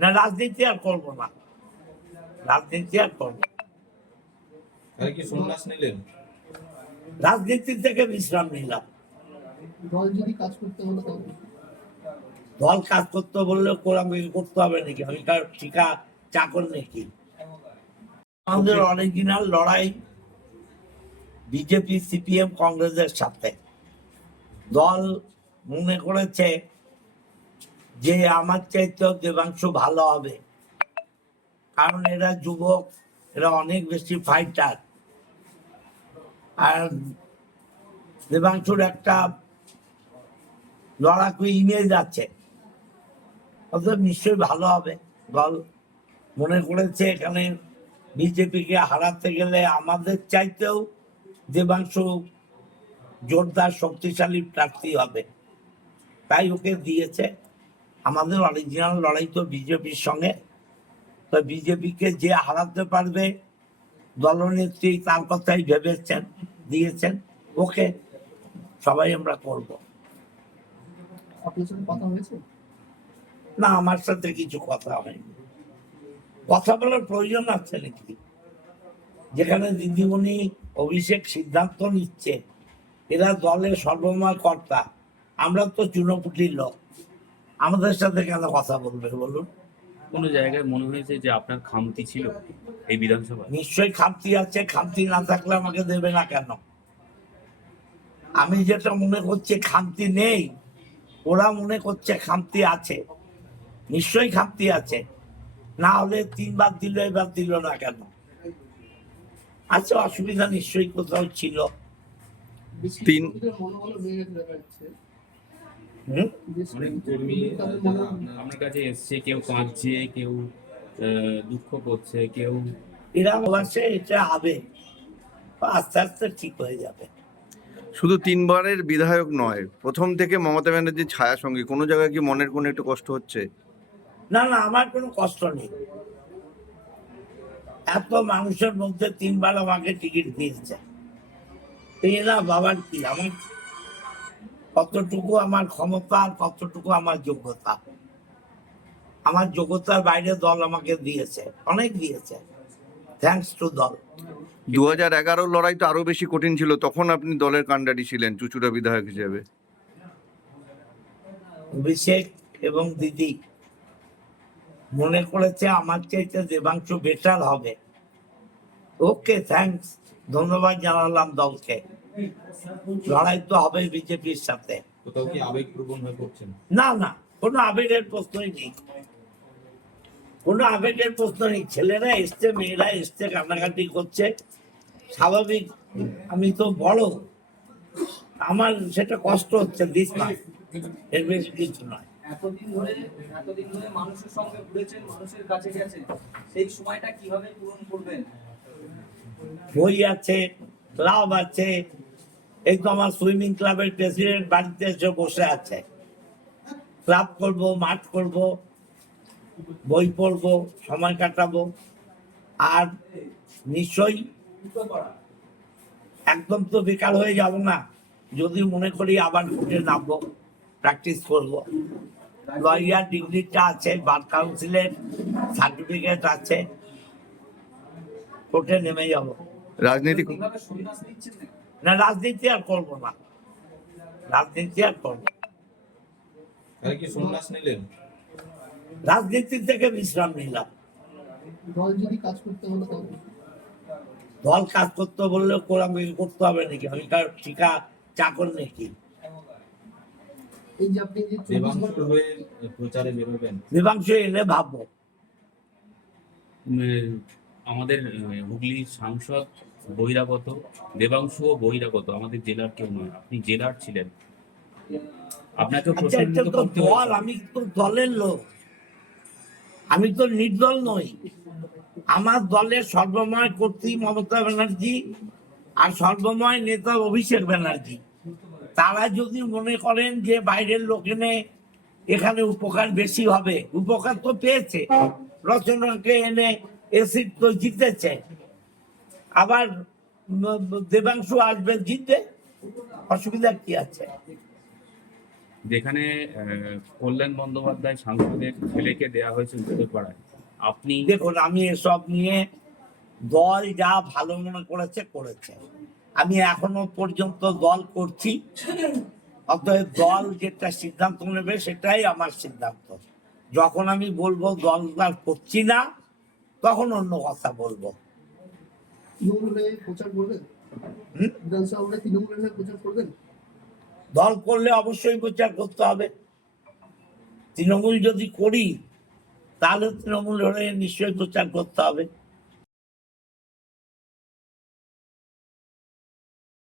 না, রাজনীতি আর করবো না, রাজনীতি আর করবো না। কি সন্ন্যাস নিলেন? রাজনীতি থেকে বিশ্রাম নিলাম। দল যদি কাজ করতে হলো তবে দল কাজ করতে বললেও করতে হবে নাকি? আমি কার ঠিকা চাকর নাকি? আমাদের অরিজিনাল লড়াই বিজেপি, সিপিএম, কংগ্রেসের সাথে। দল মনে করেছে যে আমার চাইতেও দেবাংশু ভালো হবে, কারণ এরা যুবক, এরা অনেক বেশি ফাইটার। আর দেবাংশুর একটা লড়াকু ইমেজ আছে, অতএব নিশ্চয়ই ভালো হবে। দল মনে করেছে এখানে বিজেপিকে হারাতে গেলে আমাদের চাইতেও দেবাংশু জোরদার শক্তিশালী প্রার্থী হবে, তাই ওকে দিয়েছে। আমাদের অরিজিনাল লড়াই তো বিজেপির সঙ্গে, তো বিজেপিকে যে হারাতে পারবে দলনেত্রী তার কথাই ভেবেছেন, দিয়েছেন। ওকে সবাই আমরা করব। আপনার সাথে কথা হয়েছে? না, আমার সাথে কিছু কথা হয়নি। কথা বলার প্রয়োজন আছে নাকি? যেখানে দিদিমণি অভিষেক সিদ্ধান্ত নিচ্ছে, এরা দলের সর্বময় কর্তা, আমরা তো চুনোপুটির লোক, আমাদের সাথে কেন কথা বলবে বলুন? কোনো জায়গায় মনে হয়েছে যে আপনার খামতি ছিল এই বিধানসভায়? নিশ্চয়ই খামতি আছে, খামতি না থাকলে আমাকে দেবে না কেন? আমি যেটা মনে করছি খামতি নেই, ওরা মনে করছে খামতি আছে। নিশ্চয়ই খামতি আছে, না হলে 3 বার দিল, এবার দিল না কেন? আচ্ছা, অসুবিধা নিশ্চয়ই কোথাও ছিল। মনোবল ভেঙে গেছে দেখা যাচ্ছে। হুম? অনেক কর্মী আপনার কাছে এসছে, কেউ কাঁদছে, কেউ দুঃখ করছে, কেউ এরা বলছে এটা আবেগ, আস্তে আস্তে ঠিক হয়ে যাবে। শুধু 3বারের বিধায়ক নয়, প্রথম থেকে মমতা ব্যানার্জির ছায়া সঙ্গী, কোনো জায়গায় কি মনের কোনো একটু কষ্ট হচ্ছে? না না, আমার কোনো কষ্ট নেই। এত মানুষের মধ্যে 3 বার আমাকে টিকিট দিয়েছে, এই না বাবার কি, আমার কতটুকু আমার ক্ষমতা আর কতটুকু আমার যোগ্যতা। আমার যোগ্যতার বাইরে দল আমাকে দিয়েছে, অনেক দিয়েছে, থ্যাঙ্কস টু দল। 2011 লড়াই তো আরো বেশি কঠিন ছিল, তখন আপনি দলের কাণ্ডারি ছিলেন চুঁচুড়া বিধায়ক হিসেবে। অভিষেক এবং দিদি মনে করেছে আমার চাইতে দেবাংশু বেটার হবে। ওকে, থ্যাঙ্কস, ধন্যবাদ জানালাম দলকে। লড়াই তো হবে বিজেপির সাথে। কোথাও কি আবেগপ্রবণ হয়ে পড়ছেন? না না, কোনো আবেগের প্রশ্নই নেই, কোনো আবেগের প্রশ্ন নেই। ছেলেরা এসছে, মেয়েরা এসছে, কান্নাকাটি করছে, স্বাভাবিক। আমি তো বড়, আমার সেটা কষ্ট হচ্ছে, দিস না, এর বেশি কিছু নয়। এতদিন ধরে মানুষের সঙ্গে ঘুরেছেন, মানুষের কাছে গেছেন, সেই সময়টা কিভাবে পূরণ করবেন? বই আছে, ক্লাব আছে, এই তো আমার সুইমিং ক্লাবের প্রেসিডেন্ট বাড়িতে এসে বসে আছে। ক্লাব করব, মাঠ করব, বই পড়বো, সময় কাটাবো। আর নিশ্চয়ই একদম তো বেকার হয়ে যাব না, যদি মনে করি আবার ফুটে নামবো, প্র্যাকটিস করব। লয়ার ডিগ্রিটা আছে, বার কাউন্সিলের সার্টিফিকেট আছে, কোর্টে নেমে যাব। রাজনীতি কিভাবে সন্ন্যাস নিচ্ছেন না? না, রাজনীতি আর করবো না, রাজনীতি আর করবো না। কি সন্ন্যাস নিলেন? রাজনীতি থেকে বিশ্রাম নিলাম। দল যদি কাজ করতে হলো তবে দল কাজ করতে বললেও করতে হবে নাকি? আমি কার ঠিকা চাকর নাকি? এই যে আপনি যে 24 দেবাংশ হয়ে প্রচারে বেরোবেন? দেবাংশ এলে ভাববো। আমাদের হুগলির সাংসদ বহিরাগত, দেবাংশুও বহিরাগত, আমাদের জেলার কেউ নয়, আপনি জেলার ছিলেন, আপনাকে আচ্ছা, এটা তো দল, আমি তো দলের লোক, আমি তো নির্দল নই। আমার দলের সর্বময় কর্ত্রী মমতা ব্যানার্জি আর সর্বময় নেতা অভিষেক ব্যানার্জি। তারা যদি মনে করেন যে বাইরের লোক এনে এখানে উপকার বেশি হবে, উপকার তো পেয়েছে, রচনাকে এনে এসিড তো জিতেছে, আবার দেবাংশু আসবে, জিতবে, অসুবিধা কি আছে? যেখানে কল্যাণ বন্দ্যোপাধ্যায় সাংসদের ছেলেকে দেওয়া হয়েছে উত্তরপাড়ায়, আপনি দেখুন, আমি এসব নিয়ে দল যা ভালো মনে করেছে করেছে। আমি এখনো পর্যন্ত দল করছি, অতএব দল যেটা সিদ্ধান্ত নেবে সেটাই আমার সিদ্ধান্ত। যখন আমি বলবো দল আর করছি না, তখন অন্য কথা বলবো। তৃণমূলে প্রচার করবেন? হুম? বিধানসভা ভোটে তৃণমূলের হয়ে প্রচার করবেন? দল করলে অবশ্যই প্রচার করতে হবে। তৃণমূল যদি করি, তাহলে তৃণমূল হয়ে নিশ্চয়ই প্রচার করতে হবে।